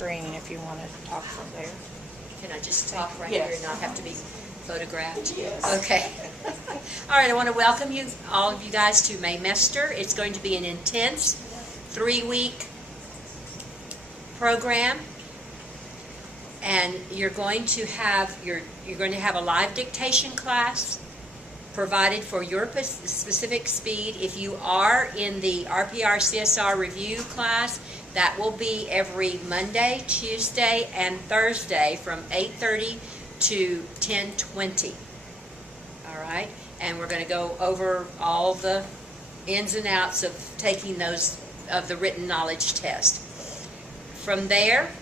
screen if you want to talk from there. Can I just talk right Yes. here and not have to be photographed? Yes. Okay. All right, I want to welcome you, all of you guys, to Maymester. It's going to be an intense 3-week program, and you're going to have a live dictation class provided for your specific speed. If you are in the RPR CSR review class, that will be every Monday, Tuesday, and Thursday from 8:30 to 10:20. All right? And we're going to go over all the ins and outs of taking of the written knowledge test. From there,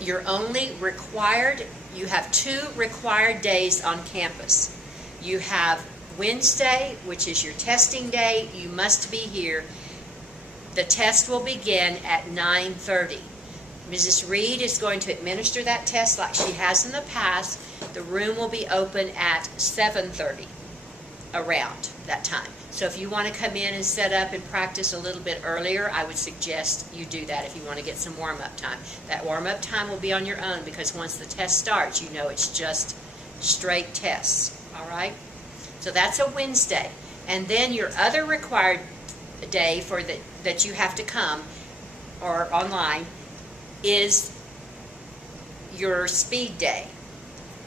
you have 2 required days on campus. You have Wednesday, which is your testing day. You must be here. The test will begin at 9:30. Mrs. Reed is going to administer that test like she has in the past. The room will be open at 7:30, around that time. So if you want to come in and set up and practice a little bit earlier, I would suggest you do that if you want to get some warm-up time. That warm-up time will be on your own, because once the test starts, you know it's just straight tests. All right? So that's a Wednesday. And then your other required day that you have to come, or online, is your speed day.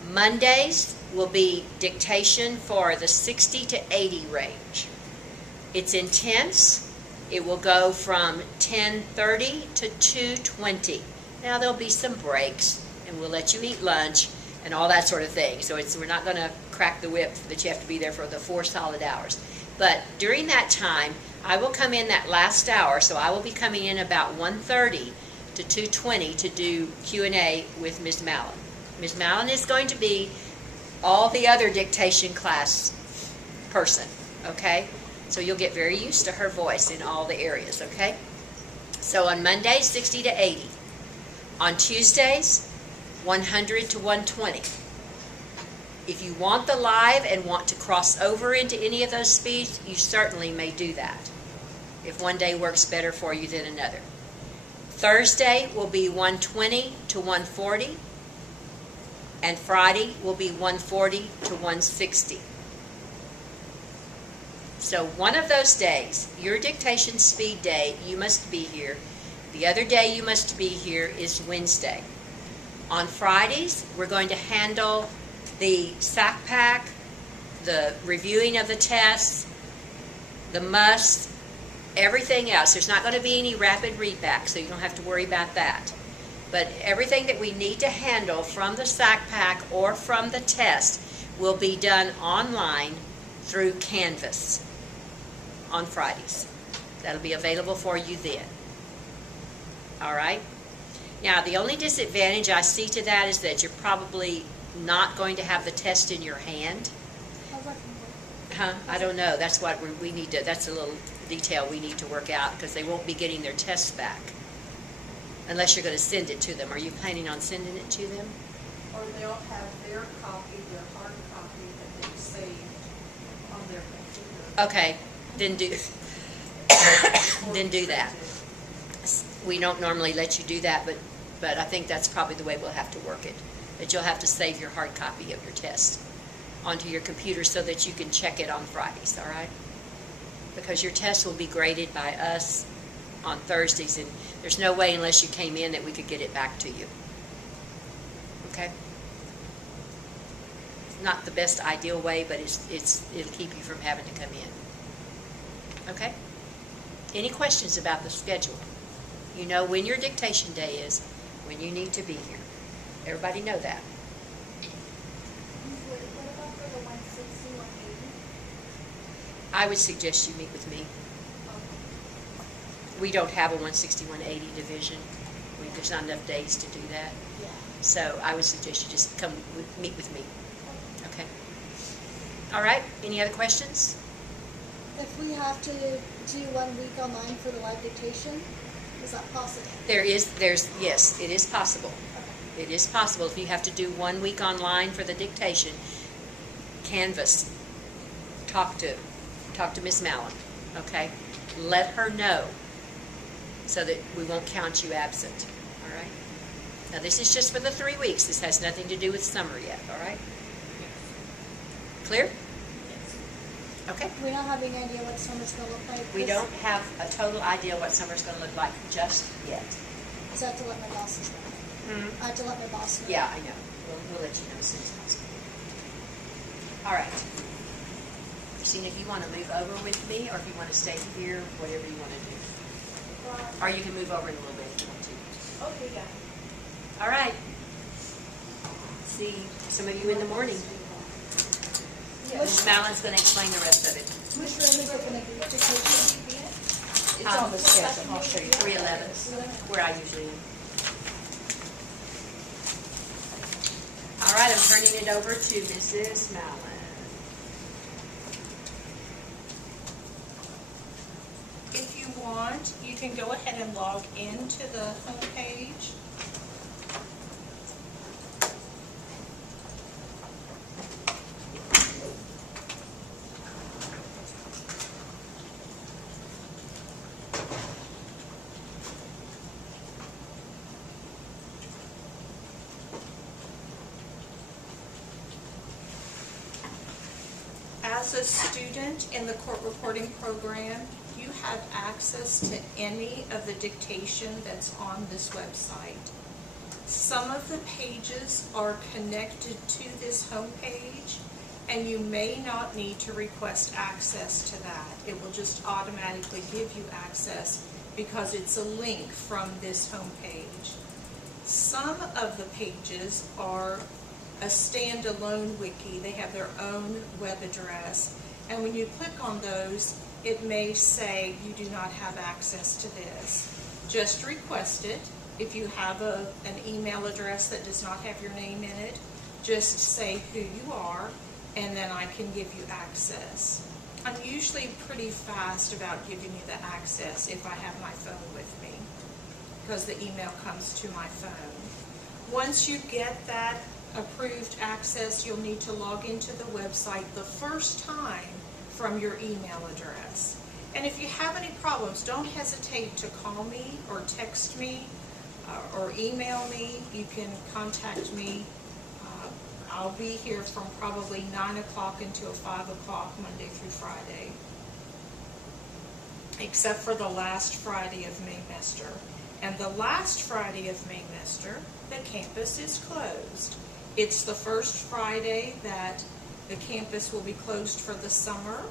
Mondays will be dictation for the 60 to 80 range. It's intense. It will go from 10:30 to 2:20. Now there'll be some breaks, and we'll let you eat lunch and all that sort of thing. So we're not going to crack the whip that you have to be there for the 4 solid hours. But during that time, I will come in that last hour, so I will be coming in about 1:30 to 2:20 to do Q&A with Ms. Mallon. Ms. Mallon is going to be all the other dictation class person, okay? So you'll get very used to her voice in all the areas, okay? So on Mondays, 60 to 80. On Tuesdays, 100 to 120. If you want the live and want to cross over into any of those speeds, you certainly may do that, if one day works better for you than another. Thursday will be 120 to 140, and Friday will be 140 to 160. So one of those days, your dictation speed day, you must be here. The other day you must be here is Wednesday. On Fridays, we're going to handle the SAC pack, the reviewing of the tests, the musts, everything else. There's not going to be any rapid readback, so you don't have to worry about that. But everything that we need to handle from the SAC pack or from the test will be done online through Canvas on Fridays. That'll be available for you then. All right? Now, the only disadvantage I see to that is that you're probably not going to have the test in your hand. I don't know. That's what we need to, that's a little detail we need to work out, because they won't be getting their tests back unless you're going to send it to them. Are you planning on sending it to them? Or they'll have their copy, their hard copy that they saved on their computer. Okay, then do that. We don't normally let you do that, but I think that's probably the way we'll have to work it. That you'll have to save your hard copy of your test onto your computer so that you can check it on Fridays, all right? Because your test will be graded by us on Thursdays, and there's no way unless you came in that we could get it back to you. Okay? Not the best ideal way, but it'll keep you from having to come in. Okay? Any questions about the schedule? You know when your dictation day is, when you need to be here. Everybody know that. What about for the 160, 180? I would suggest you meet with me. We don't have a 160, 180 division. There's not enough days to do that. Yeah. So I would suggest you just come meet with me. Okay. All right. Any other questions? If we have to do 1 week online for the live dictation, is that possible? Yes, it is possible. Okay. It is possible. If you have to do 1 week online for the dictation, Canvas, talk to Miss Mallon, okay? Let her know so that we won't count you absent, all right? Now, this is just for the 3 weeks. This has nothing to do with summer yet, all right? Clear? Okay. We don't have any idea what summer's gonna look like. We don't have a total idea what summer's going to look like just yet. So I have to let my bosses know. I have to let my boss know. Yeah, I know. We'll let you know as soon as possible. All right. Christina, if you want to move over with me, or if you want to stay here, whatever you want to do. Or you can move over in a little bit if you want to. Okay, yeah. All right. See some of you in the morning. Ms. Malin's going to explain the rest of it. Which room is it gonna be? Vacation? It's on the schedule, I'll show you. 311, where I usually am. All right, I'm turning it over to Mrs. Malin. If you want, you can go ahead and log into the homepage. As a student in the court reporting program, you have access to any of the dictation that's on this website. Some of the pages are connected to this homepage, and you may not need to request access to that. It will just automatically give you access because it's a link from this homepage. Some of the pages are a standalone wiki. They have their own web address, and when you click on those, it may say you do not have access to this. Just request it. If you have an email address that does not have your name in it, just say who you are, and then I can give you access. I'm usually pretty fast about giving you the access if I have my phone with me, because the email comes to my phone. Once you get that approved access, you'll need to log into the website the first time from your email address. And if you have any problems, don't hesitate to call me or text me or email me. You can contact me. I'll be here from probably 9 o'clock until 5 o'clock Monday through Friday, except for the last Friday of Maymester. And the last Friday of Maymester, the campus is closed. It's the first Friday that the campus will be closed for the summer.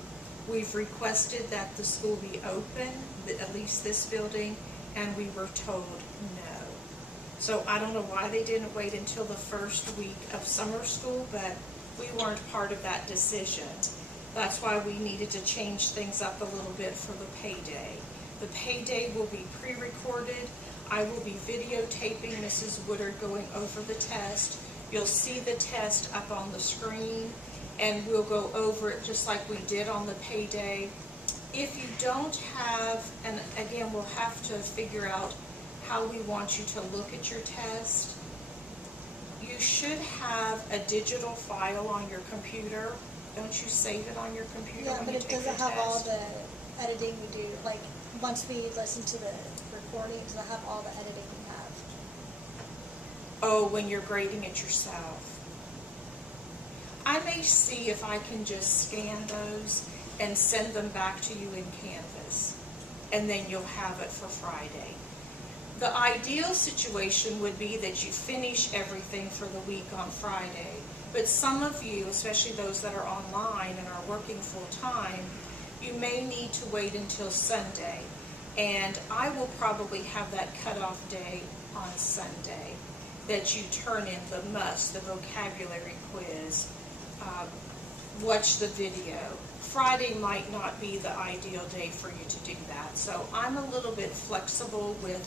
We've requested that the school be open, at least this building, and we were told no. So I don't know why they didn't wait until the first week of summer school, but we weren't part of that decision. That's why we needed to change things up a little bit for the payday. The payday will be pre-recorded. I will be videotaping Mrs. Woodard going over the test. You'll see the test up on the screen, and we'll go over it just like we did on the payday. If you don't have, and again, we'll have to figure out how we want you to look at your test. You should have a digital file on your computer. Don't you save it on your computer Yeah, when but you it take the doesn't have all test? the editing we do. Like, once we listen to the recording, does it have all the editing we have? Oh, when you're grading it yourself. I may see if I can just scan those and send them back to you in Canvas, and then you'll have it for Friday. The ideal situation would be that you finish everything for the week on Friday, but some of you, especially those that are online and are working full-time, you may need to wait until Sunday, and I will probably have that cutoff day on Sunday, that you turn in the must, the vocabulary quiz, watch the video. Friday might not be the ideal day for you to do that, so I'm a little bit flexible with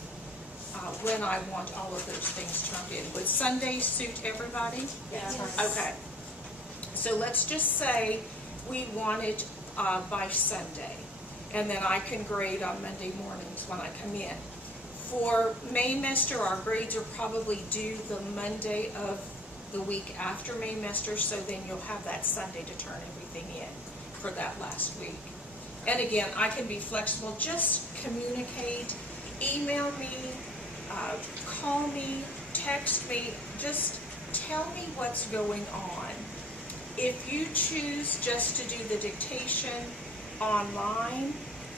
when I want all of those things turned in. Would Sunday suit everybody? Yes. Okay. So let's just say we want it by Sunday, and then I can grade on Monday mornings when I come in. For Maymester, our grades are probably due the Monday of the week after Maymester, so then you'll have that Sunday to turn everything in for that last week. And again, I can be flexible. Just communicate, email me, call me, text me, just tell me what's going on. If you choose just to do the dictation online,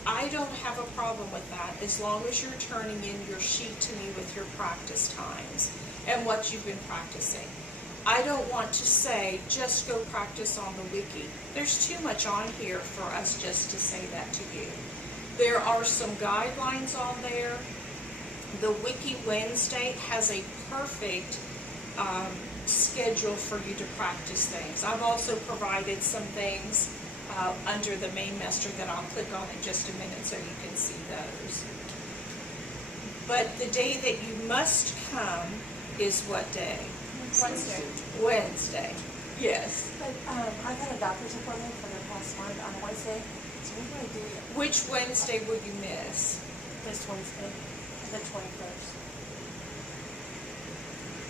I don't have a problem with that, as long as you're turning in your sheet to me with your practice times and what you've been practicing. I don't want to say, just go practice on the wiki. There's too much on here for us just to say that to you. There are some guidelines on there. The Wiki Wednesday has a perfect schedule for you to practice things. I've also provided some things under the main master that I'll click on in just a minute so you can see those. But the day that you must come is what day? Wednesday. Wednesday, yes. But I've had a doctor's appointment for the past month on Wednesday, so what do I do Which Wednesday will you miss? this Wednesday, the 21st?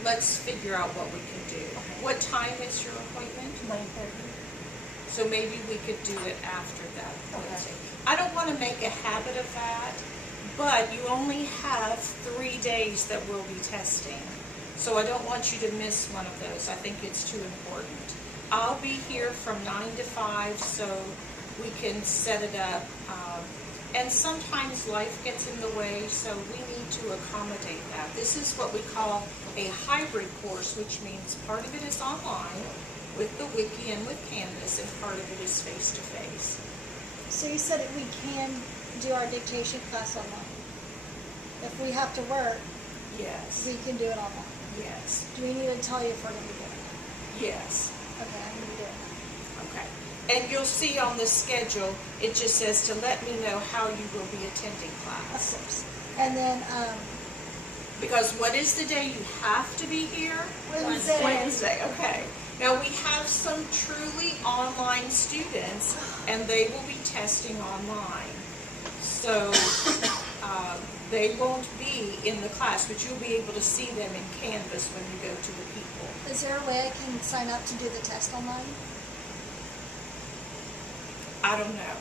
Let's figure out what we can do. What time is your appointment? 9:30. So maybe we could do it after that Okay. Wednesday. I don't want to make a habit of that, but you only have 3 days that we'll be testing. So I don't want you to miss one of those. I think it's too important. I'll be here from 9 to 5, so we can set it up. And sometimes life gets in the way, so we need to accommodate that. This is what we call a hybrid course, which means part of it is online with the wiki and with Canvas, and part of it is face-to-face. So you said that we can do our dictation class online. If we have to work, Yes, we can do it online. yes, Do we need to tell you if we're going to be doing it? yes. Okay, I'm going to do it. Okay. And you'll see on the schedule, it just says to let me know how you will be attending Of class. course. And then, Because what is the day you have to be here? Wednesday. Wednesday, okay. Now, we have some truly online students, and they will be testing online. So, they won't be in the class, but you'll be able to see them in Canvas when you go to the people. is there a way I can sign up to do the test online? I don't know.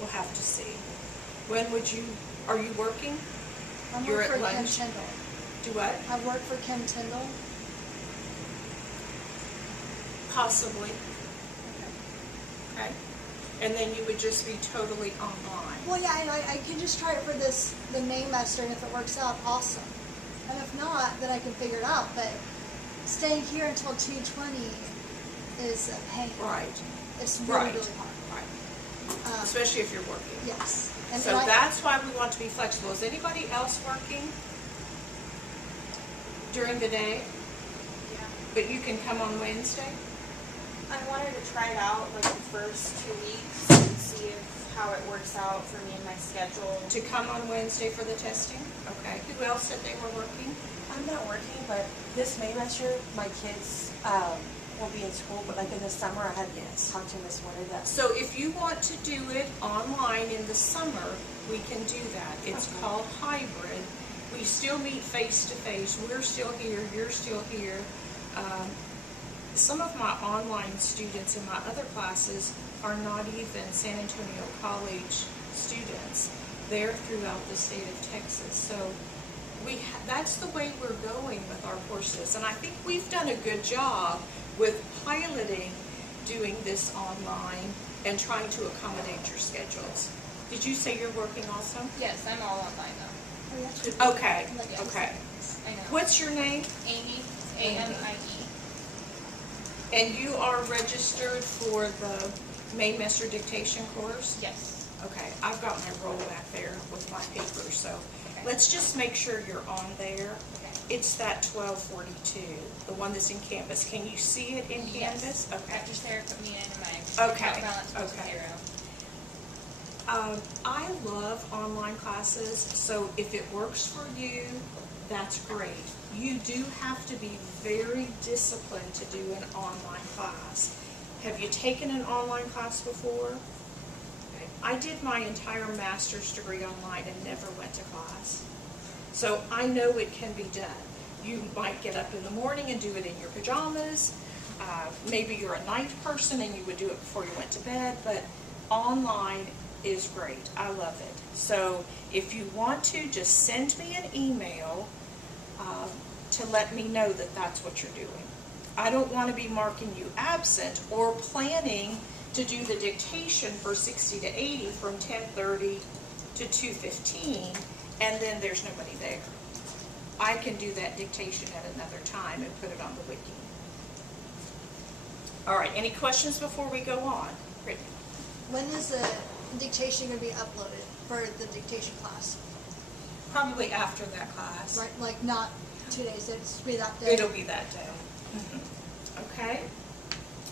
We'll have to see. When would you, are you working? I You're work at for Kim lunch? Tyndall. Do what? I work for Kim Tyndall. Possibly. Okay. And then you would just be totally online. Well, yeah, I can just try it for the main master, and if it works out, awesome. And if not, then I can figure it out. But staying here until 2:20 is a pain. Right. It's really, Right. really hard. Right. Especially if you're working. Yes. And So I- that's why we want to be flexible. Is anybody else working during the day? Yeah. But you can come on Wednesday? I wanted to try it out like the first 2 weeks and see how it works out for me and my schedule. To come on Wednesday for the testing? Okay. Who else said they were working? I'm not working, but this May semester, my kids will be in school, but like in the summer, I had Yes. talked to Miss Winter that. So if you want to do it online in the summer, we can do that. It's Okay. called hybrid. We still meet face-to-face. We're still here, you're still here. Some of my online students in my other classes are not even San Antonio College students. They're throughout the state of Texas. So that's the way we're going with our courses. And I think we've done a good job with piloting doing this online and trying to accommodate your schedules. Did you say you're working also? Yes, I'm all online though. Oh, that's good. Okay, Yes. okay. I know. What's your name? Amy, A-M-I-E. And you are registered for the Main Master Dictation course? Yes. Okay, I've got my roll back there with my paper, so Okay. let's just make sure you're on there. Okay. It's that 1242, the one that's in Canvas. Can you see it in Yes. Canvas? Okay. After Sarah put me in my Okay, account balance was okay. 0. I love online classes, so if it works for you, that's great. You do have to be very disciplined to do an online class. Have you taken an online class before? I did my entire master's degree online and never went to class. So I know it can be done. You might get up in the morning and do it in your pajamas. Maybe you're a night person and you would do it before you went to bed, but online is great. I love it. So if you want to, just send me an email to let me know that that's what you're doing. I don't want to be marking you absent or planning to do the dictation for 60 to 80 from 10:30 to 2:15, and then there's nobody there. I can do that dictation at another time and put it on the wiki. All right, any questions before we go on? Brittany? When is the dictation gonna be uploaded for the dictation class? Probably after that class. Right, like not 2 days, it's be that day? It'll be that day. Okay?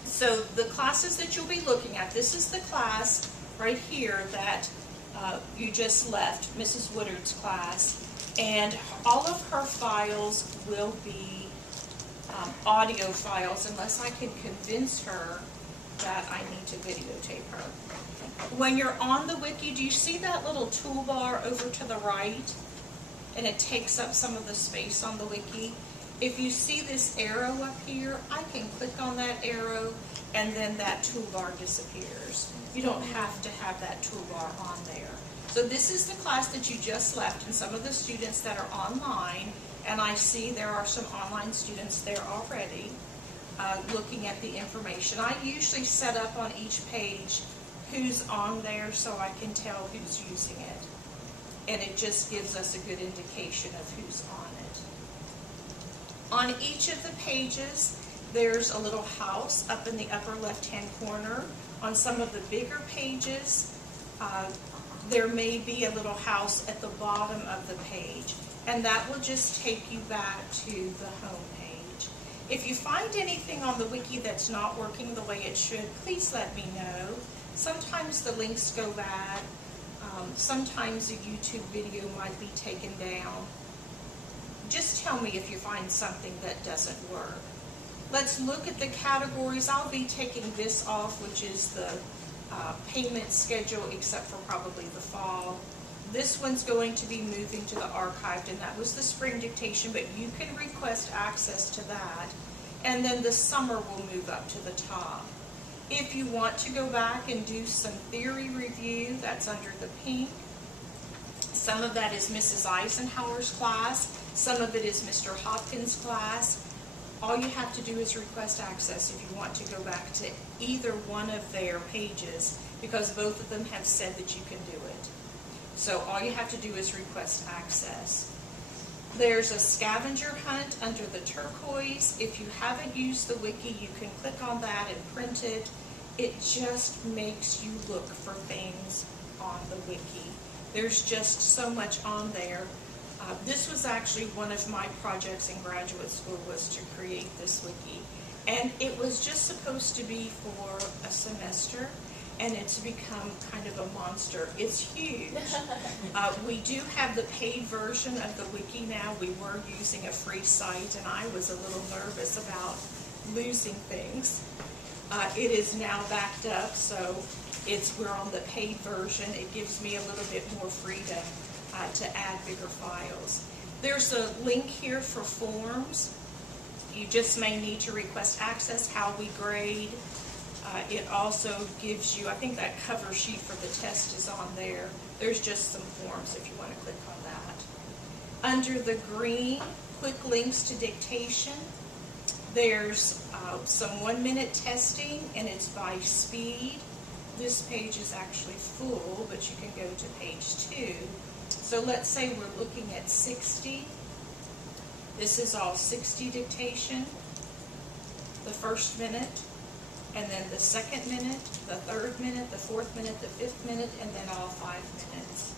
So the classes that you'll be looking at, this is the class right here that you just left, Mrs. Woodard's class, and all of her files will be audio files unless I can convince her that I need to videotape her. When you're on the wiki, do you see that little toolbar over to the right? And it takes up some of the space on the wiki. If you see this arrow up here, I can click on that arrow and then that toolbar disappears. You don't have to have that toolbar on there. So this is the class that you just left, and some of the students that are online, and I see there are some online students there already looking at the information. I usually set up on each page who's on there so I can tell who's using it. And it just gives us a good indication of who's on it. On each of the pages, there's a little house up in the upper left-hand corner. On some of the bigger pages, there may be a little house at the bottom of the page, and that will just take you back to the home page. If you find anything on the wiki that's not working the way it should, please let me know. Sometimes the links go bad. Sometimes a YouTube video might be taken down. Just tell me if you find something that doesn't work. Let's look at the categories. I'll be taking this off, which is the payment schedule, except for probably the fall. This one's going to be moving to the archived, and that was the spring dictation, but you can request access to that. And then the summer will move up to the top. If you want to go back and do some theory review, that's under the pink. Some of that is Mrs. Eisenhower's class. Some of it is Mr. Hopkins' class. All you have to do is request access if you want to go back to either one of their pages, because both of them have said that you can do it. So all you have to do is request access. There's a scavenger hunt under the turquoise. If you haven't used the wiki, you can click on that and print it. It just makes you look for things on the wiki. There's just so much on there. This was actually one of my projects in graduate school, was to create this wiki. And it was just supposed to be for a semester, and it's become kind of a monster. It's huge. We do have the paid version of the wiki now. We were using a free site, and I was a little nervous about losing things. It is now backed up, so we're on the paid version. It gives me a little bit more freedom to add bigger files. There's a link here for forms. You just may need to request access, how we grade. It also gives you, I think that cover sheet for the test is on there. There's just some forms if you want to click on that. Under the green, quick links to dictation, there's some 1-minute testing, and it's by speed. This page is actually full, but you can go to page 2. So let's say we're looking at 60. This is all 60 dictation, the first minute, and then the second minute, the third minute, the fourth minute, the fifth minute, and then all 5 minutes.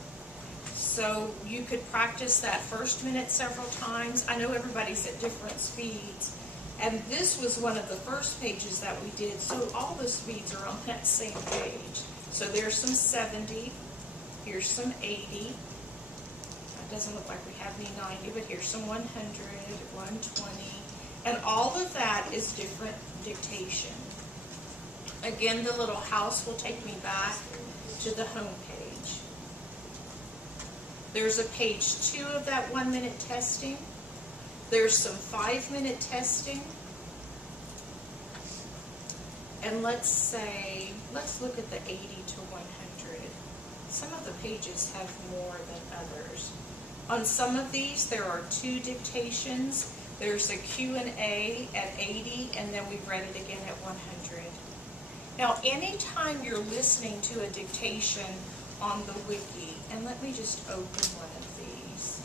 So you could practice that first minute several times. I know everybody's at different speeds, and this was one of the first pages that we did, so all the speeds are on that same page. So there's some 70, here's some 80. It doesn't look like we have any 90, but here's some 100, 120, and all of that is different dictation. Again, the little house will take me back to the home page. There's a page 2 of that 1-minute testing. There's some 5-minute testing. And let's look at the 80 to 100. Some of the pages have more than others. On some of these, there are 2 dictations. There's a Q&A at 80, and then we've read it again at 100. Now, anytime you're listening to a dictation on the wiki, and let me just open one of these.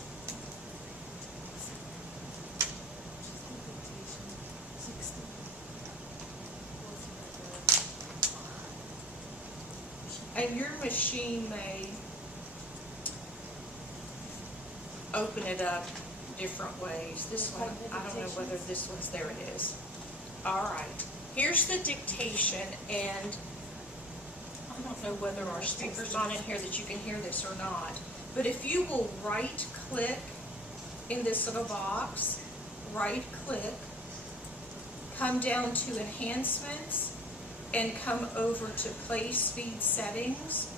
And your machine may open it up different ways. This one, I don't know whether this one's, there it is. All right, here's the dictation, and I don't know whether our speaker's on in here that you can hear this or not, but if you will right click in this little box, right click, come down to enhancements, and come over to play speed settings,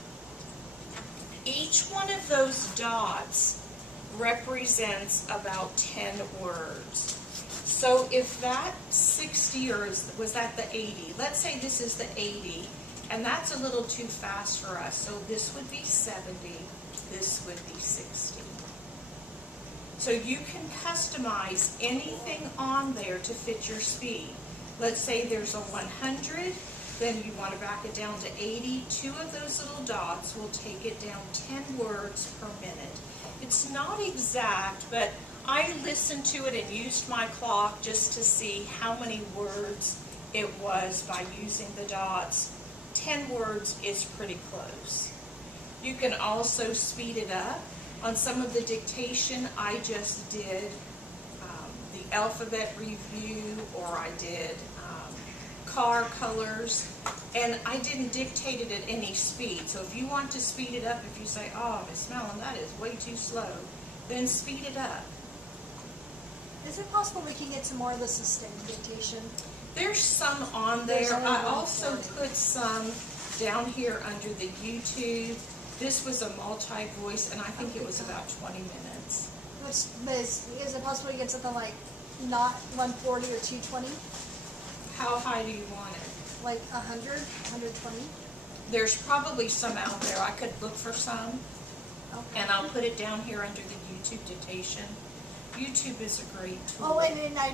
each one of those dots represents about 10 words. So if that 60, or was that the 80? Let's say this is the 80, and that's a little too fast for us. So this would be 70, this would be 60. So you can customize anything on there to fit your speed. Let's say there's a 100, then you want to back it down to 80. Two of those little dots will take it down 10 words per minute. It's not exact, but I listened to it and used my clock just to see how many words it was by using the dots. 10 words is pretty close. You can also speed it up. On some of the dictation, I just did the alphabet review, or I did car colors, and I didn't dictate it at any speed. So if you want to speed it up, if you say, oh, Miss Mellon, that is way too slow, then speed it up. Is it possible we can get some more of the sustained dictation? There's some on There's there. only I one also for put some down here under the YouTube. This was a multi-voice, and I think it was about 20 minutes. Which is it possible to get something like not 140 or 220? How high do you want it? Like 100, 120? There's probably some out there. I could look for some, Okay. and I'll put it down here under the YouTube dictation. YouTube is a great tool. Oh, and I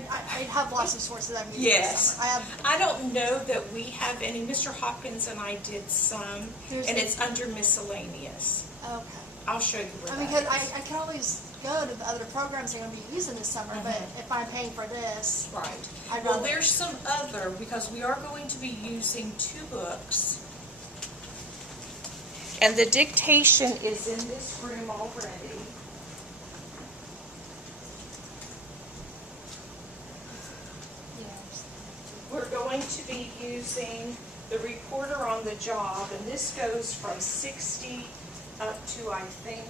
have lots of sources I'm using Yes. this summer. I have. I don't know that we have any. Mr. Hopkins and I did some, Here's and the- it's under miscellaneous. Okay. I'll show you where I mean, that because is. I can always go to the other programs I'm going to be using this summer, but if I'm paying for this, Right. I'd Well, rather. there's some other, because we are going to be using 2 books. And the dictation is in this room already. Yes. We're going to be using the reporter on the job, and this goes from 60 up to, I think,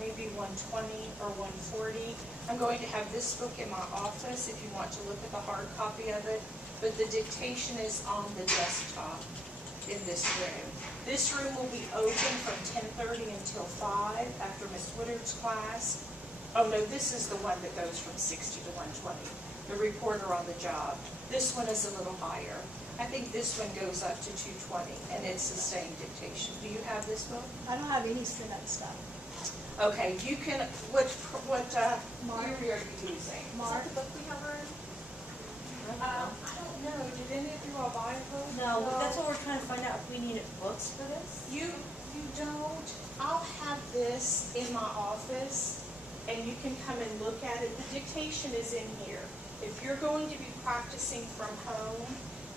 maybe 120 or 140. I'm going to have this book in my office if you want to look at the hard copy of it, but the dictation is on the desktop in this room. This room will be open from 10:30 until 5 after Miss Woodard's class. Oh no, this is the one that goes from 60 to 120, the reporter on the job. This one is a little higher. I think this one goes up to 220, and it's sustained dictation. Do you have this book? I don't have any stand-up stuff. Okay, you can, what Mark. year are you using? Mark? The book we have already? I don't know, did any of you all buy a book? No, that's what we're trying to find out, if we needed books for this. You don't. I'll have this in my office, and you can come and look at it. The dictation is in here. If you're going to be practicing from home,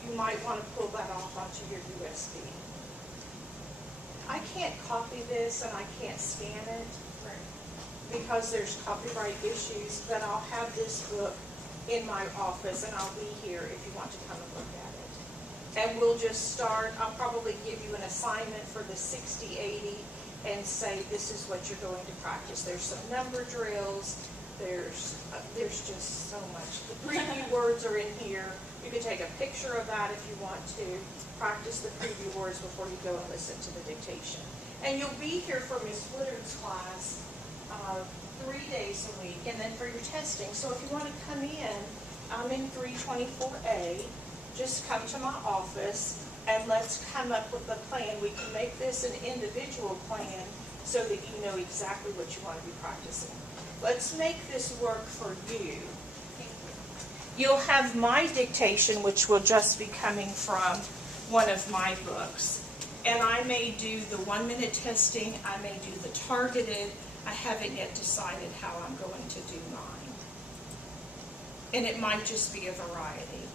you might want to pull that off onto your USB. I can't copy this and I can't scan it because there's copyright issues, but I'll have this book in my office, and I'll be here if you want to come and look at it. And we'll just start. I'll probably give you an assignment for the 60-80 and say this is what you're going to practice. There's some number drills. There's just so much. The preview words are in here. You can take a picture of that if you want to. Practice the preview words before you go and listen to the dictation. And you'll be here for Miss Woodard's class 3 days a week, and then for your testing. So if you want to come in, I'm in 324A. Just come to my office and let's come up with a plan. We can make this an individual plan so that you know exactly what you want to be practicing. let's make this work for you. You'll have my dictation, which will just be coming from one of my books. And I may do the 1-minute testing, I may do the targeted. I haven't yet decided how I'm going to do mine. And it might just be a variety.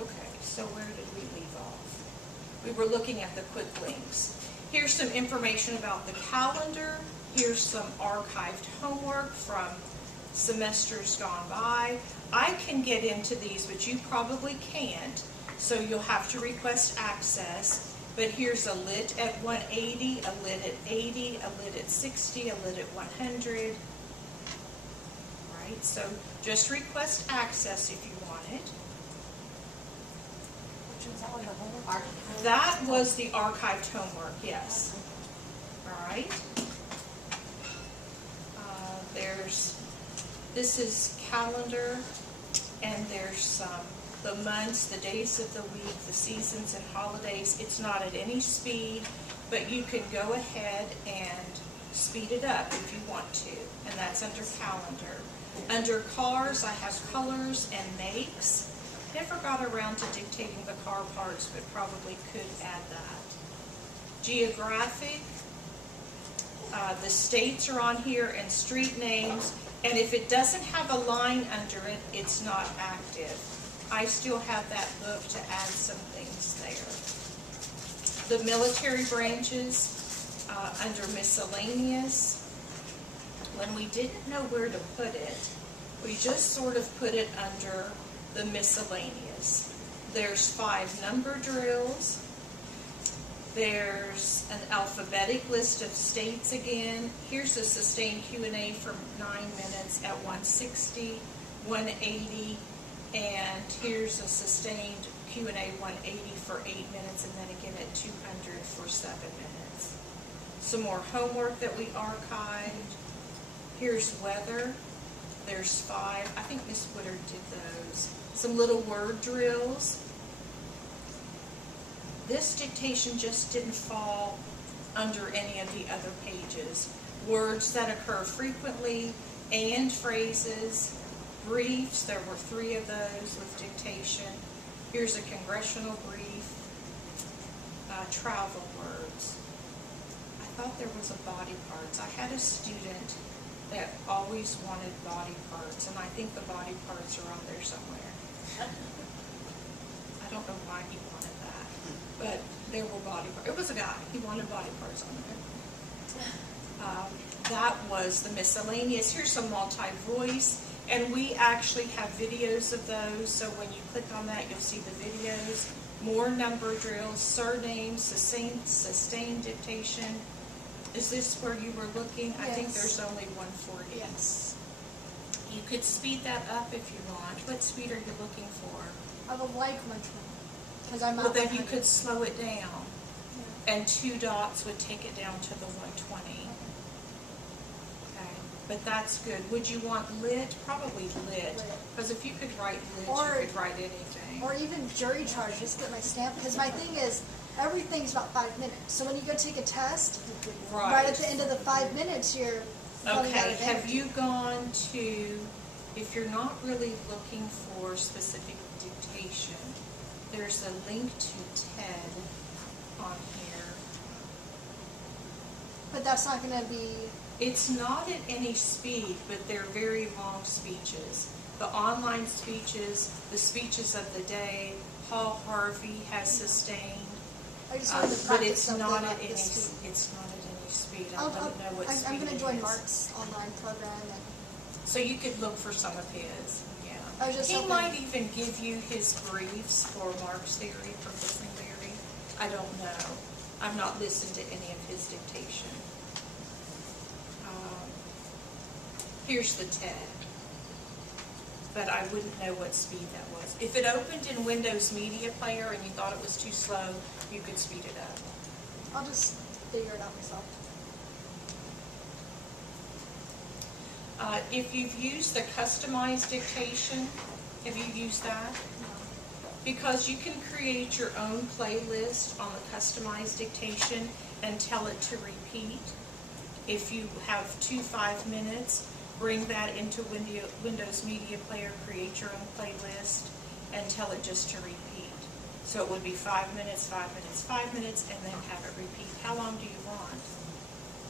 Okay, so where did we leave off? We were looking at the quick links. Here's some information about the calendar. Here's some archived homework from semesters gone by. I can get into these, but you probably can't, so you'll have to request access. But here's a lit at 180, a lit at 80, a lit at 60, a lit at 100. Right, so just request access if you want it. Which one's that one, the homework? That was the archived homework, yes. All right. This is calendar, and there's the months, the days of the week, the seasons and holidays. It's not at any speed, but you can go ahead and speed it up if you want to, and that's under calendar. Under cars, I have colors and makes. Never got around to dictating the car parts, but probably could add that. Geographic, the states are on here, and street names, and if it doesn't have a line under it, it's not active. I still have that book to add some things there. The military branches, under miscellaneous, when we didn't know where to put it, we just sort of put it under the miscellaneous. There's 5 number drills. There's an alphabetic list of states again. Here's a sustained Q&A for 9 minutes at 160, 180, and here's a sustained Q&A 180 for 8 minutes, and then again at 200 for 7 minutes. Some more homework that we archived. Here's weather. There's 5. I think Miss Woodard did those. Some little word drills. This dictation just didn't fall under any of the other pages. Words that occur frequently, and phrases, briefs. There were 3 of those with dictation. Here's a congressional brief. Travel words. I thought there was a body parts. I had a student that always wanted body parts, and I think the body parts are on there somewhere. I don't know why he wanted that, but there were body parts. It was a guy. He wanted body parts on there. That was the miscellaneous. Here's some multi-voice, and we actually have videos of those, so when you click on that, you'll see the videos. More number drills, surnames, sustained dictation. Is this where you were looking? I think Yes. there's only 140. Yes. You could speed that up if you want. What speed are you looking for? I would like 120, because I'm Well, at then you 100. could slow it down, Yeah. and 2 dots would take it down to the 120. Okay, but that's good. Would you want lit? Probably lit, Lit. because if you could write lit, Or- you could write anything. Or even jury charge, just get my stamp, because my thing is, everything's about 5 minutes. So when you go take a test, right at the end of the 5 minutes, you're running out Okay, of have energy. you gone to, if you're not really looking for specific dictation, there's a link to TED on here. But that's not gonna be, It's not at any speed, but they're very long speeches. The online speeches, the speeches of the day, Paul Harvey has sustained, I just wanted to but practice it's something not at at any, this speed. it's not at any speed. I I'm wouldn't know what speed I'm gonna it join is. Mark's online program, and So you could look for some of his, yeah. I was just He hoping- might even give you his briefs for Mark's theory, for listening theory. I don't know. I've not listened to any of his dictation. Here's the TED. But I wouldn't know what speed that was. If it opened in Windows Media Player and you thought it was too slow, you could speed it up. I'll just figure it out myself. If you've used the customized dictation, have you used that? Because you can create your own playlist on the customized dictation and tell it to repeat. If you have 5 minutes, bring that into Windows Media Player, create your own playlist, and tell it just to repeat. So it would be 5 minutes, 5 minutes, 5 minutes, and then have it repeat. How long do you want?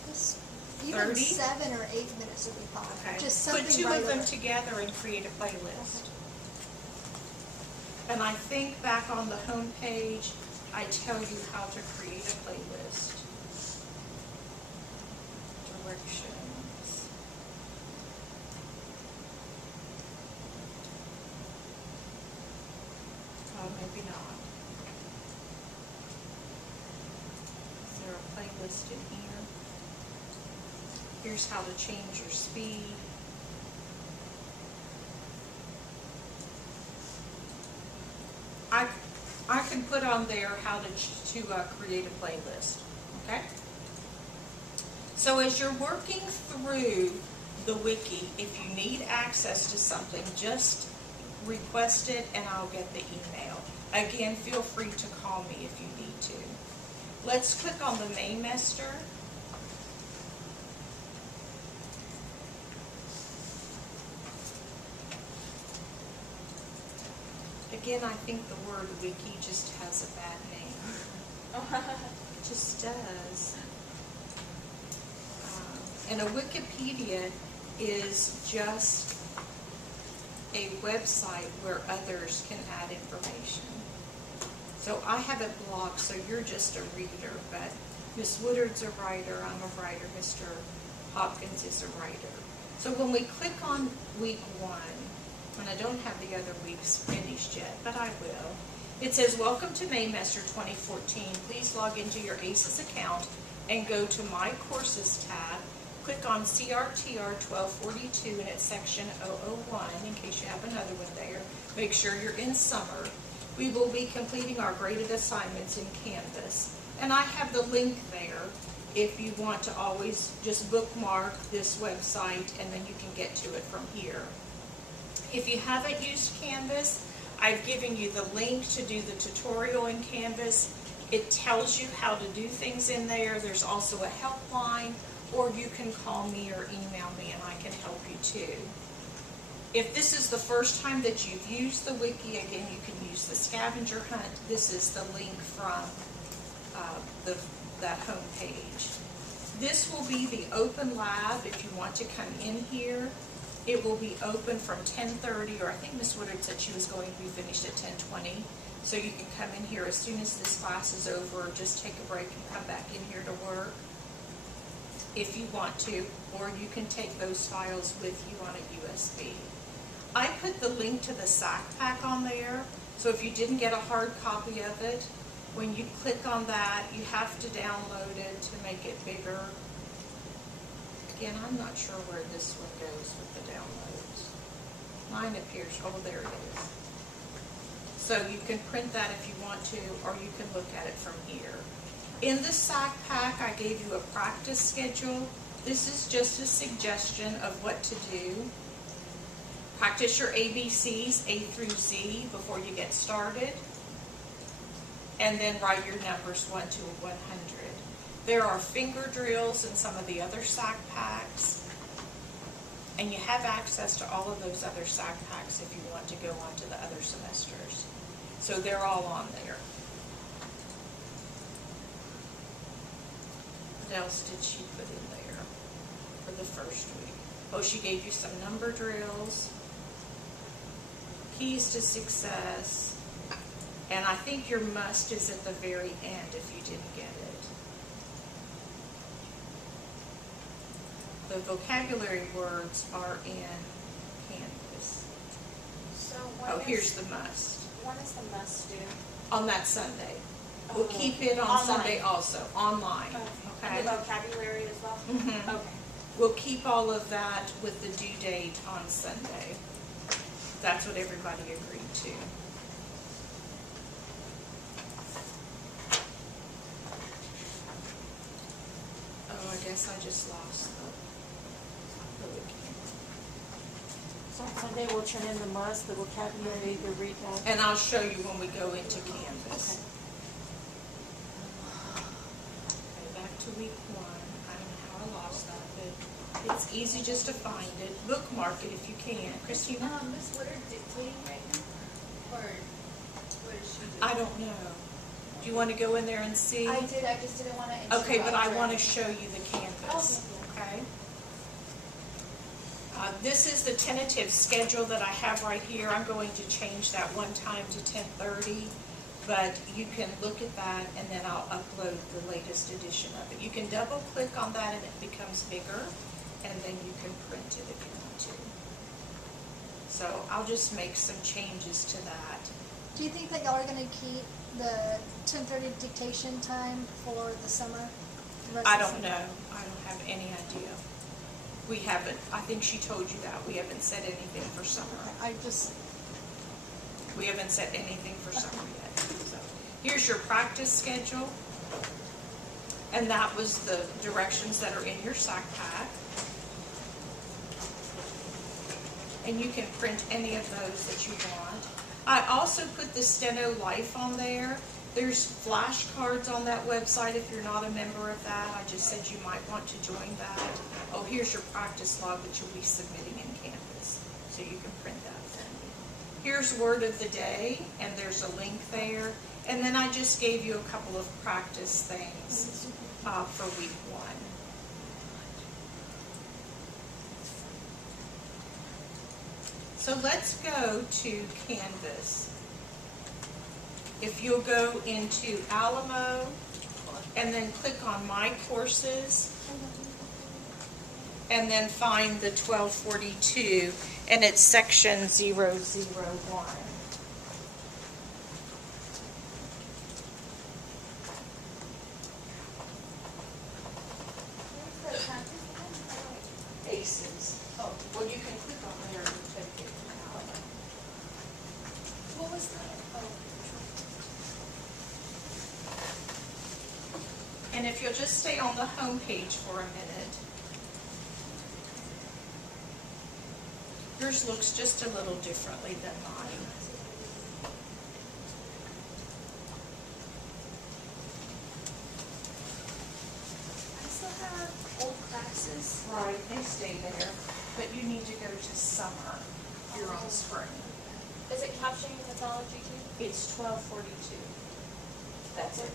Just even 30? 7 or 8 minutes would be fine. Okay. Just something Put two right of them over. together and create a playlist. And I think back on the home page, I tell you how to create a playlist. Directions. Oh, maybe not. Is there a playlist in here? Here's how to change your speed. I can put on there how to create a playlist, okay? So as you're working through the wiki, if you need access to something, just request it and I'll get the email. Again, feel free to call me if you need to. Let's click on the Maymester. Again, I think the word wiki just has a bad name. It just does. And a Wikipedia is just a website where others can add information. So I have it blocked, so you're just a reader, but Miss Woodard's a writer, I'm a writer, Mr. Hopkins is a writer. So when we click on week 1, and I don't have the other weeks finished yet, but I will. It says, welcome to Maymester 2014. Please log into your ACES account and go to My Courses tab. Click on CRTR 1242 in its section 001 in case you have another one there. Make sure you're in summer. We will be completing our graded assignments in Canvas. And I have the link there if you want to always just bookmark this website and then you can get to it from here. If you haven't used Canvas, I've given you the link to do the tutorial in Canvas. It tells you how to do things in there. There's also a helpline, or you can call me or email me and I can help you too. If this is the first time that you've used the wiki, again, you can use the scavenger hunt. This is the link from that home page. This will be the open lab if you want to come in here. It will be open from 10:30, or I think Miss Woodard said she was going to be finished at 10:20. So you can come in here as soon as this class is over, or just take a break and come back in here to work if you want to, or you can take those files with you on a USB. I put the link to the SAC pack on there, so if you didn't get a hard copy of it, when you click on that, you have to download it to make it bigger. Again, I'm not sure where this one goes with the downloads. Mine appears, oh, there it is. So you can print that if you want to, or you can look at it from here. In the SAC pack, I gave you a practice schedule. This is just a suggestion of what to do. Practice your ABCs, A through Z, before you get started. And then write your numbers 1 to 100. There are finger drills in some of the other SAC packs. And you have access to all of those other SAC packs if you want to go on to the other semesters. So they're all on there. What else did she put in there for the first week? Oh, she gave you some number drills, keys to success, and I think your must is at the very end if you didn't get it. The vocabulary words are in Canvas. So Oh, here's the must. when is the must due? On that Sunday. We'll Oh, keep it on online. Sunday also, online. And the vocabulary as well? Mhm. Okay. We'll keep all of that with the due date on Sunday. That's what everybody agreed to. Oh, I guess I just lost the wiki. So on Sunday, we'll turn in the must, the vocabulary, the read that. And I'll show you when we go into Canvas. Okay. Okay, back to week 1. I don't know how I lost that. easy just to find it. Bookmark it if you can. Christina? Miss Woodard dictating right now? Or what is she doing? I don't know. Do you want to go in there and see? I did, I just didn't want to interrupt. Okay, but I her. want to show you the canvas, okay? This is the tentative schedule that I have right here. I'm going to change that one time to 10:30, but you can look at that and then I'll upload the latest edition of it. You can double click on that and it becomes bigger, and then you can print it if you want to. So I'll just make some changes to that. Do you think that y'all are gonna keep the 10:30 dictation time for the summer? The rest I of the don't summer? know. I don't have any idea. We haven't, I think she told you that. We haven't said anything for summer. I just, We haven't said anything for summer yet. So here's your practice schedule. And that was the directions that are in your SAC pack. And you can print any of those that you want. I also put the Steno Life on there. There's flashcards on that website if you're not a member of that. I just said you might want to join that. Oh, here's your practice log that you'll be submitting in Canvas, so you can print that for me. Here's word of the day, and there's a link there. And then I just gave you a couple of practice things for week 1. So let's go to Canvas. If you'll go into Alamo and then click on My Courses and then find the 1242 and it's section 001. ACES. Oh, well you can click on there and take it to Alamo. What was that? Oh. And if you'll just stay on the home page for a minute. Yours looks just a little differently than mine. I still have old classes. Right, they stay there, but you need to go to summer. You're on spring. Is it capturing mythology too? It's 1242. That's it.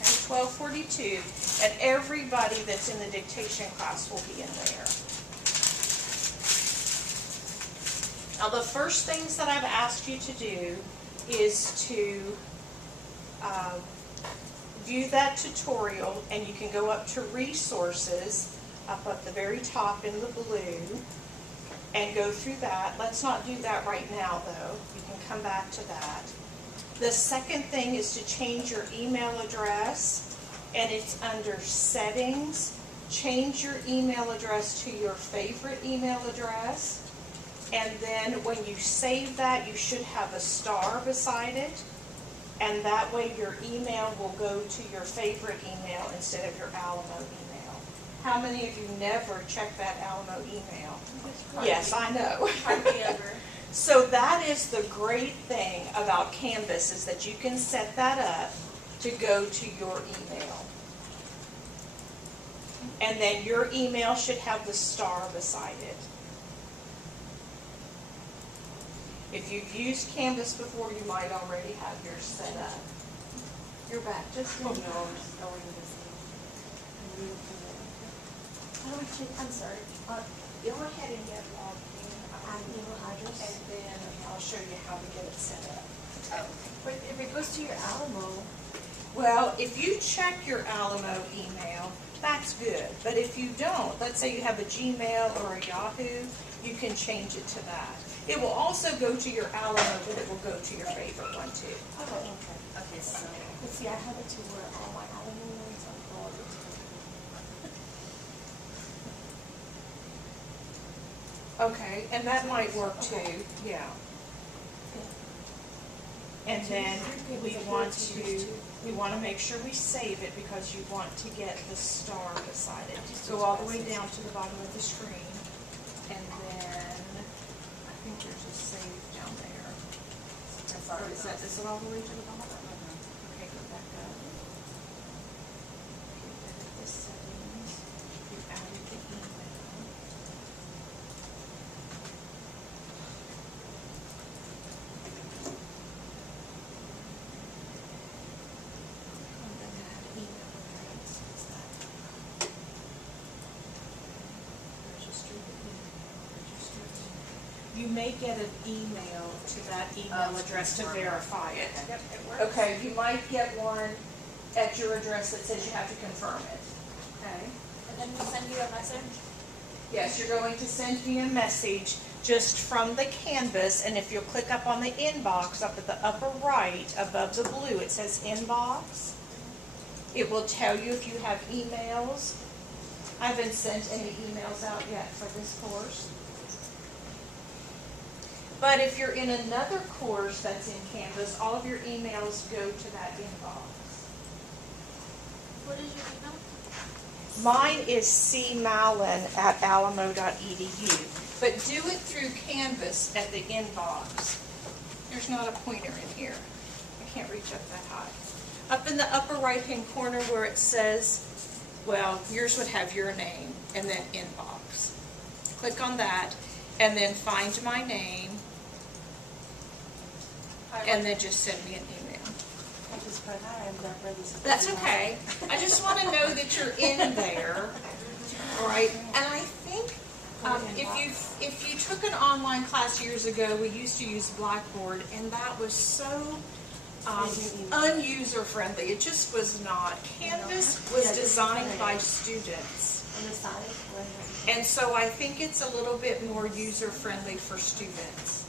And 1242, and everybody that's in the dictation class will be in there. Now, the first things that I've asked you to do is to view that tutorial, and you can go up to resources up at the very top in the blue and go through that. Let's not do that right now, though. You can come back to that. The second thing is to change your email address, and it's under settings. Change your email address to your favorite email address, and then when you save that, you should have a star beside it, and that way your email will go to your favorite email instead of your Alamo email. How many of you never check that Alamo email? Yes, I know. Hardly ever. So that is the great thing about Canvas, is that you can set that up to go to your email. And then your email should have the star beside it. If you've used Canvas before, you might already have yours set up. You're back. Just Oh, no, I'm just going to this. How do I change, I'm sorry, go ahead and get logged in. add email address? And then I'll show you how to get it set up. But if it goes to your Alamo, Well, if you check your Alamo email, that's good. But if you don't, let's say you have a Gmail or a Yahoo, you can change it to that. It will also go to your Alamo, but it will go to your favorite one too. oh, okay. Okay, so But see, I have it to where all my Alamo ones are forwarded to. Okay, and that might work too, yeah. And then we want to make sure we save it because you want to get the star beside it. Go all the way down to the bottom of the screen, and then I think there's a save down there. Or is it all the way to the bottom? Okay, go back up. Okay, edit this setting. you may get an email to that email address to verify it. Yep, it works. Okay, you might get one at your address that says you have to confirm it. Okay? And then we send you a message. Yes, you're going to send me a message just from the Canvas, and if you'll click up on the inbox up at the upper right above the blue, it says inbox. It will tell you if you have emails. I haven't sent any emails out yet for this course. But if you're in another course that's in Canvas, all of your emails go to that inbox. What is your email? Mine is cmallon@alamo.edu, but do it through Canvas at the inbox. There's not a pointer in here. I can't reach up that high. Up in the upper right-hand corner where it says, well, yours would have your name and then inbox. Click on that and then find my name and then just send me an email. I just put hi, I'm not ready. That's okay. I just want to know that you're in there, all right? And I think if you took an online class years ago, we used to use Blackboard, and that was so unuser-friendly. It just was not. Canvas was designed by students, On the side, and so I think it's a little bit more user-friendly for students.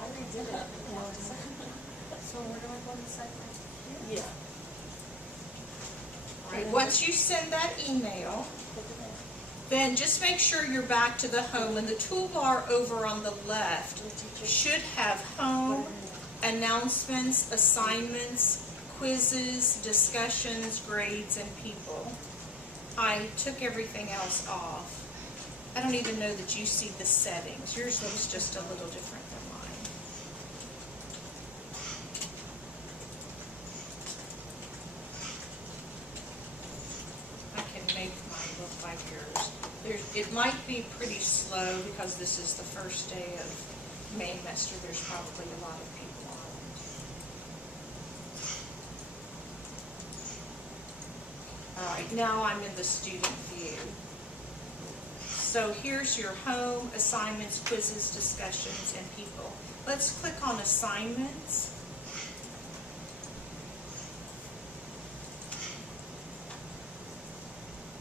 I redid it. So we're gonna go on the site now. Yeah. All right, once you send that email, then just make sure you're back to the home, and the toolbar over on the left should have home, announcements, assignments, quizzes, discussions, grades, and people. I took everything else off. I don't even know that you see the settings. Yours looks just a little different than mine. I can make mine look like yours. It might be pretty slow because this is the first day of Maymester. There's probably a lot of people on it. All right, now I'm in the student view. So here's your home, assignments, quizzes, discussions, and people. Let's click on assignments.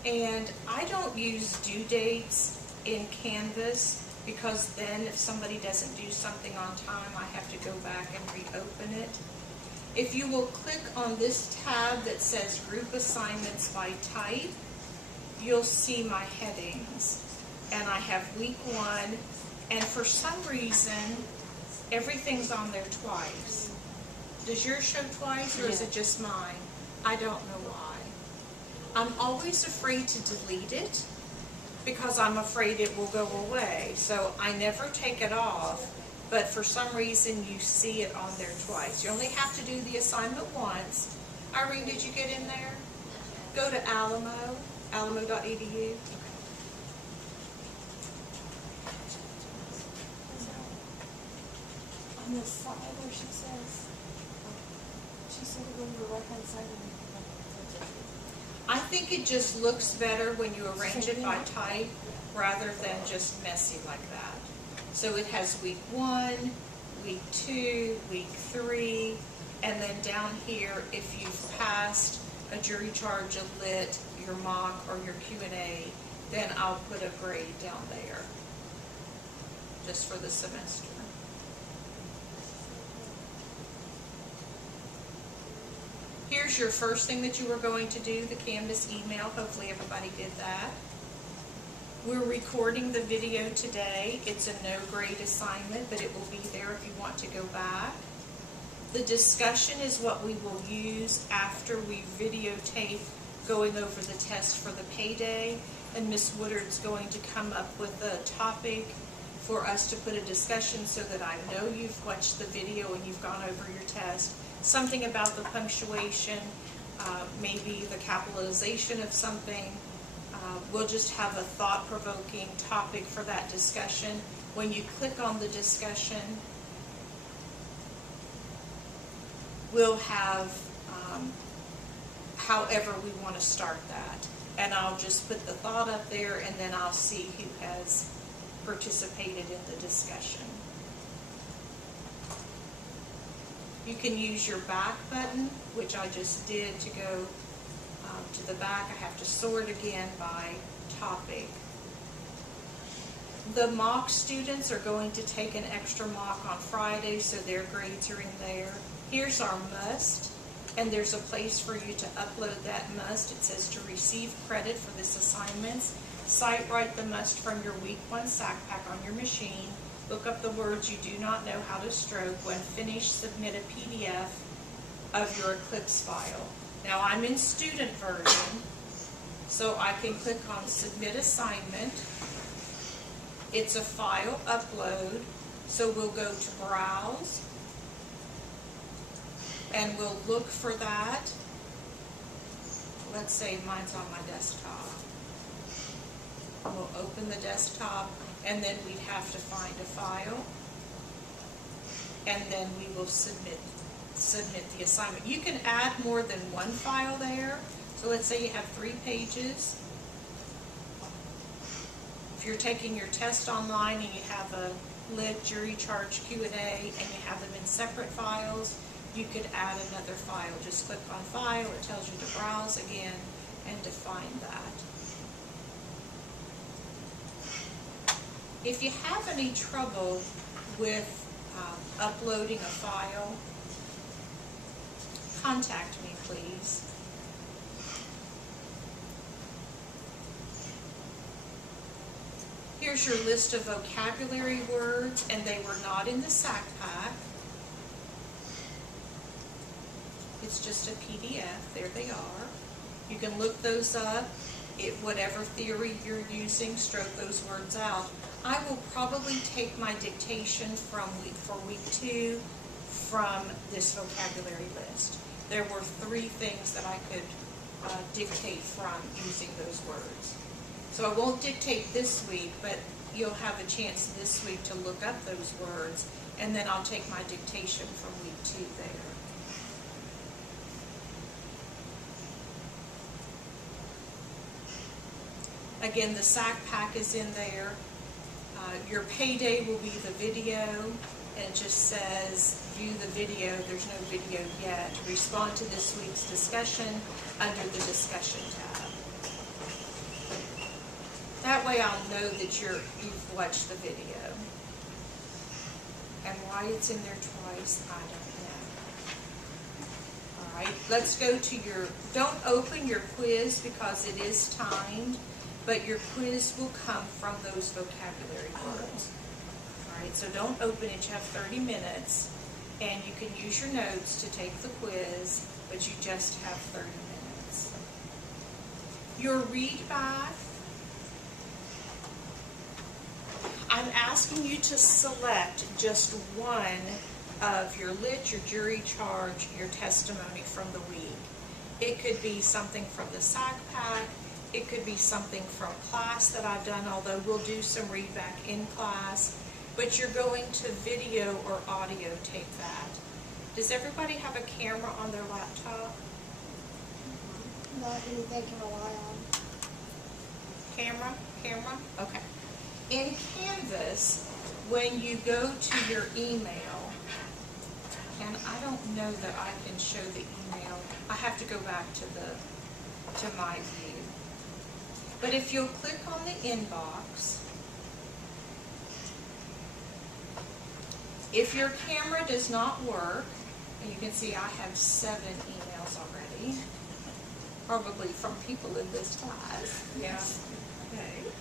And I don't use due dates in Canvas because then if somebody doesn't do something on time, I have to go back and reopen it. If you will click on this tab that says Group Assignments by Type, you'll see my headings. And I have week 1, and for some reason, everything's on there twice. Does yours show twice, or is it just mine? I don't know why. I'm always afraid to delete it because I'm afraid it will go away. So I never take it off, but for some reason you see it on there twice. You only have to do the assignment once. Irene, did you get in there? Go to Alamo, alamo.edu. On the side where she says to go to the right-hand side of the. I think it just looks better when you arrange it by type rather than just messy like that. So it has week 1, week 2, week 3, and then down here, if you've passed a jury charge, a lit, your mock, or your Q&A, then I'll put a grade down there just for the semester. Here's your first thing that you were going to do, the Canvas email. Hopefully everybody did that. We're recording the video today. It's a no-grade assignment, but it will be there if you want to go back. The discussion is what we will use after we videotape going over the test for the payday, and Ms. Woodard's going to come up with a topic for us to put a discussion so that I know you've watched the video and you've gone over your test. Something about the punctuation, maybe the capitalization of something. We'll just have a thought-provoking topic for that discussion. When you click on the discussion, we'll have however we want to start that. And I'll just put the thought up there, and then I'll see who has participated in the discussion. You can use your back button, which I just did, to go to the back. I have to sort again by topic. The mock students are going to take an extra mock on Friday, so their grades are in there. Here's our must, and there's a place for you to upload that must. It says to receive credit for this assignment, cite write the must from your week 1 SAC pack on your machine. Look up the words you do not know how to stroke. When finished, submit a PDF of your Eclipse file. Now I'm in student version, so I can click on submit assignment. It's a file upload, so we'll go to browse and we'll look for that. Let's say mine's on my desktop. We'll open the desktop, and then we'd have to find a file, and then we will submit the assignment. You can add more than one file there. So let's say you have 3 pages. If you're taking your test online and you have a lit, jury charge, Q&A, and you have them in separate files, you could add another file. Just click on File, it tells you to browse again and to find that. If you have any trouble with uploading a file, contact me, please. Here's your list of vocabulary words, and they were not in the SAC pack. It's just a PDF. There they are. You can look those up. Whatever theory you're using, stroke those words out. I will probably take my dictation for week 2 from this vocabulary list. There were 3 things that I could dictate from using those words. So I won't dictate this week, but you'll have a chance this week to look up those words, and then I'll take my dictation from week 2 there. Again, the SAC pack is in there. Your payday will be the video, and it just says view the video. There's no video yet. Respond to this week's discussion under the discussion tab. That way I'll know that you've watched the video. And why it's in there twice, I don't know. Alright, let's go to your, don't open your quiz because it is timed, but your quiz will come from those vocabulary words. Alright, so don't open it, you have 30 minutes, and you can use your notes to take the quiz, but you just have 30 minutes. Your read back, I'm asking you to select just one of your lit, your jury charge, your testimony from the week. It could be something from the SAC pack, it could be something from class that I've done, although we'll do some read back in class, but you're going to video or audio tape that. Does everybody have a camera on their laptop? Not anything they can rely on. Camera? Okay. In Canvas, when you go to your email, and I don't know that I can show the email, I have to go back to my view. But if you'll click on the inbox, if your camera does not work, and you can see I have 7 emails already, probably from people in this class. Yeah. Okay.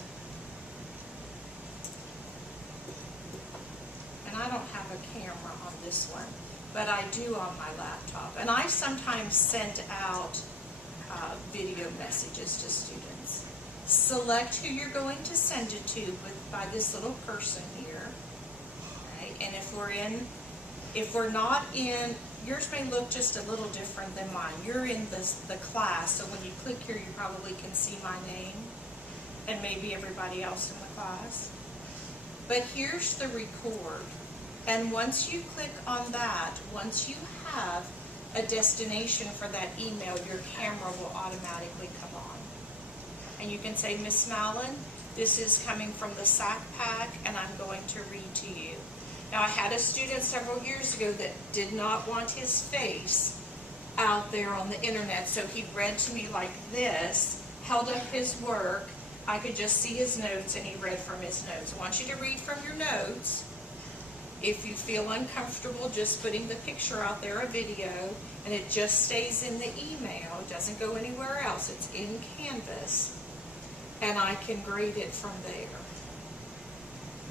And I don't have a camera on this one, but I do on my laptop. And I sometimes send out video messages to students. Select who you're going to send it to by this little person here. Okay. And if we're not in, yours may look just a little different than mine. You're in the class, so when you click here, you probably can see my name and maybe everybody else in the class. But here's the record. And once you click on that, once you have a destination for that email, your camera will automatically come on. And you can say, Miss Mallon, This is coming from the SAC Pack, and I'm going to read to you. Now, I had a student several years ago that did not want his face out there on the internet, so he read to me like this, held up his work. I could just see his notes, and he read from his notes. I want you to read from your notes. If you feel uncomfortable just putting the picture out there, a video, and it just stays in the email, it doesn't go anywhere else, it's in Canvas, and I can grade it from there.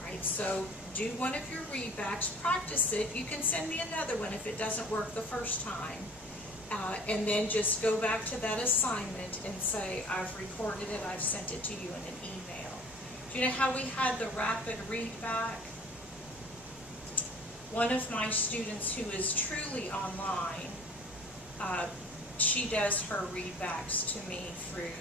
Right, so do one of your readbacks, practice it. You can send me another one if it doesn't work the first time. And then just go back to that assignment and say, I've recorded it, I've sent it to you in an email. Do you know how we had the rapid readback? One of my students who is truly online, she does her readbacks to me through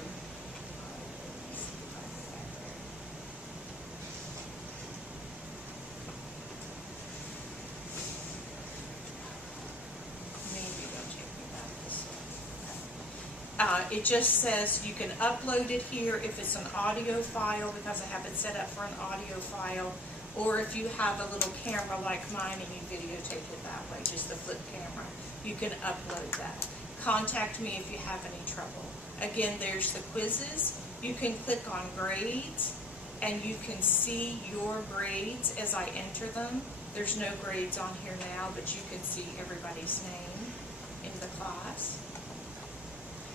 it just says you can upload it here if it's an audio file, because I have it set up for an audio file, or if you have a little camera like mine and you videotape it that way, just the flip camera, you can upload that. Contact me if you have any trouble. Again, there's the quizzes. You can click on grades, and you can see your grades as I enter them. There's no grades on here now, but you can see everybody's name in the class.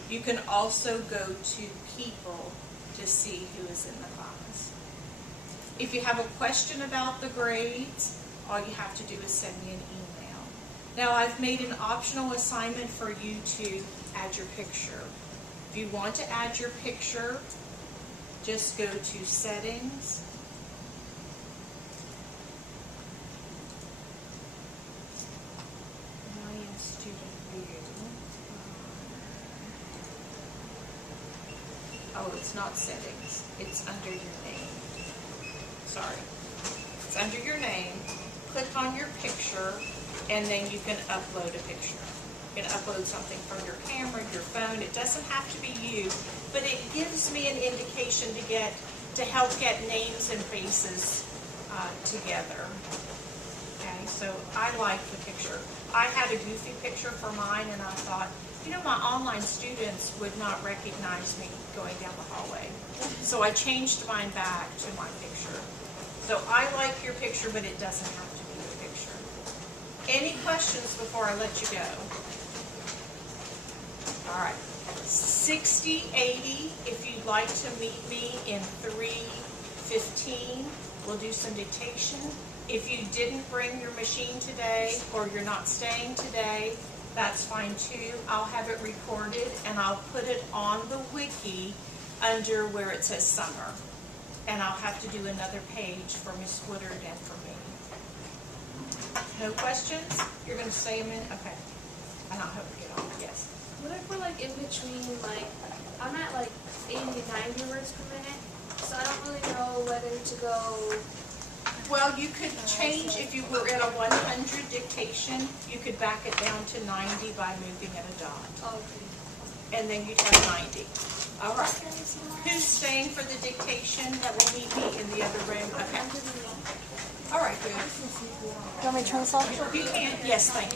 You can also go to people to see who is in the class. If you have a question about the grades, all you have to do is send me an email. Now, I've made an optional assignment for you to add your picture. If you want to add your picture, just go to Settings, Student View. Oh, it's not Settings. It's under your name. Sorry. It's under your name. Click on your picture, and then you can upload a picture. You can upload something from your camera, your phone. It doesn't have to be you, but it gives me an indication to help get names and faces together. Okay, so I like the picture. I had a goofy picture for mine, and I thought, you know, my online students would not recognize me going down the hallway. So I changed mine back to my picture. So I like your picture, but it doesn't have to be your picture. Any questions before I let you go? All right. 6080, if you'd like to meet me in 3:15, we'll do some dictation. If you didn't bring your machine today, or you're not staying today, that's fine too. I'll have it recorded, and I'll put it on the wiki under where it says summer. And I'll have to do another page for Miss Woodard and for me. No questions? You're going to stay a minute? Okay. And I'll help you get on. Yes. What if we're like in between, like, I'm at like 80 to 90 words per minute, so I don't really know whether to go. Well, you could change, if you were at a 100 dictation, you could back it down to 90 by moving at a dot. Okay. And then you'd have 90. All right. Who's staying for the dictation that will meet me in the other room? Okay. All right, good. Do you want me to turn this off? You can. Yes, thank you.